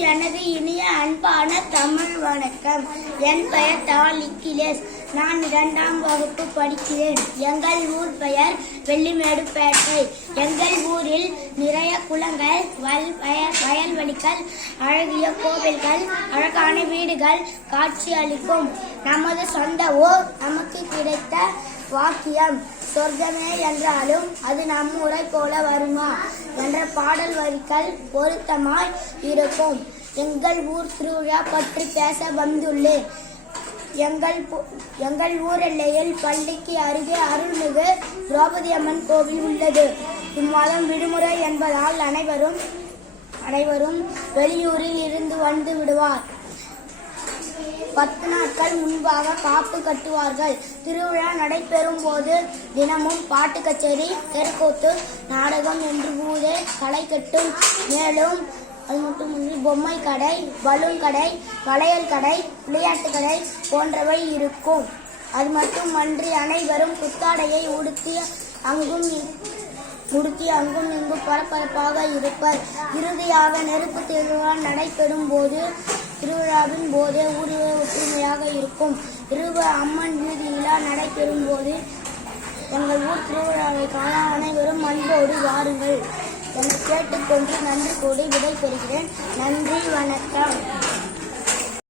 எனது இனிய அன்பான தமிழ் வணக்கம். என் பெயர் தாலிக்கிலேஸ் நான் இரண்டாம் வகுப்பு படிக்கிறேன். எங்கள் ஊர் பெயர் வெள்ளிமேடுப்பேட்டை. எங்கள் ஊரில் நிறைய குளங்கள் வல் வயல் வயல்வெளிகள் அழகிய கோவில்கள் அழகான வீடுகள் காட்சி அளிக்கும். நமது சொந்த ஊர் நமக்கு கிடைத்த வாக்கியம். சொர்க்கமே என்றாலும் அது நம் ஊரை போல வருமா? என்ற பாடல் வரிகள் பொருத்தமாய் இருக்கும். எங்கள் ஊர் திருவிழா பற்றி பேச வந்துள்ளேன். எங்கள் எங்கள் ஊர் எல்லையில் பள்ளிக்கு அருகே அருள்மிகு திரௌபதி அம்மன் கோவில் உள்ளது. இம்மாதம் விடுமுறை என்பதால் அனைவரும் அனைவரும் வெளியூரில் இருந்து வந்து விடுவார். பத்து நாட்கள் முன்பாக காப்பு கட்டுவார்கள். திருவிழா நடைபெறும் போது தினமும் பாட்டு கச்சேரி தெருக்கூத்து நாடகம் என்று ஊரே களை கட்டும். மேலும் அது மட்டுமின்றி பொம்மை கடை பலூன் கடை வளையல் கடை விளையாட்டு கடை போன்றவை இருக்கும். அது மட்டுமன்றி அனைவரும் புத்தாடையை உடுத்தி அங்கும் இ- உடுத்தி அங்கும் இங்கும் பரபரப்பாக இருப்பர். இறுதியாக நெருப்பு திருவிழா நடைபெறும் போது திருவிழாவின் போதே ஊரே ஒற்றுமையாக இருக்கும். இருவ அம்மன் வீதியிலா நடைபெறும் போது எங்கள் ஊர் திருவிழாவை காண அனைவரும் அன்போடு வாருங்கள் என கேட்டுக்கொண்டு நன்றி கூடி விடை பெறுகிறேன். நன்றி வணக்கம்.